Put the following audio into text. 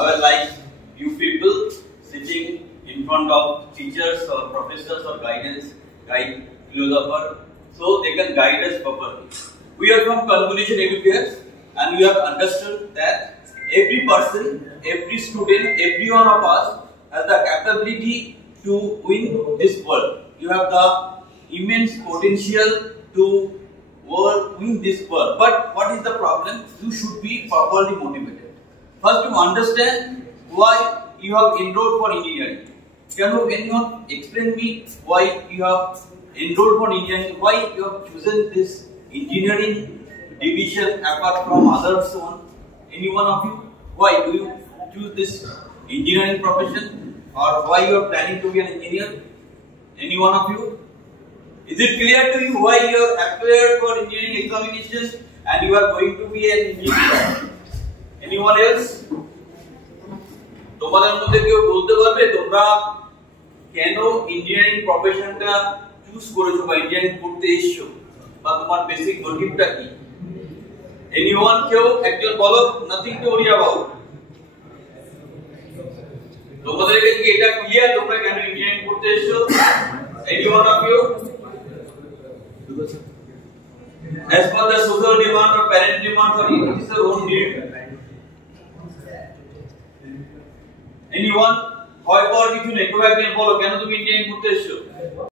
our like you people sitting in front of teachers or professors or guide philosopher, so they can guide us properly. We are from Convolution Educators, and we have understood that every person, every student, every one of us has the capability to win this world. You have the immense potential to win this world. But what is the problem? You should be properly motivated. First, to understand why you have enrolled for engineering. Can anyone explain me why you have enrolled for engineering? Why you have chosen this engineering division apart from others one? Any one of you? Why do you choose this engineering profession, or why you are planning to be an engineer? Any one of you? Is it clear to you why you have appeared for engineering examinations and you are going to be an engineer? Anyone else? তোমাদের মধ্যে কেউ বলতে পারবে তোমরা কেন engineering প্রফেশনটা choose করেছো বা engineering পড়তে এসেছো, বা তোমার বেসিক মোটিভটা কি? এনিওয়ান কেউ একজন বলো, নাথিং টু ওরি অ্যাবাউট। তোমাদের কাছে কি এটা ক্লিয়ার তোমরা কেন ইঞ্জিনিয়ারিং পড়তে এসেছো? Anyone of you? As per the social demand or parent demand, or it is your own need? Anyone? হয় পর কিছু নেই, কেউ একজন বলো কেন তুমি ইঞ্জিনিয়ারিং পড়তে এসেছো?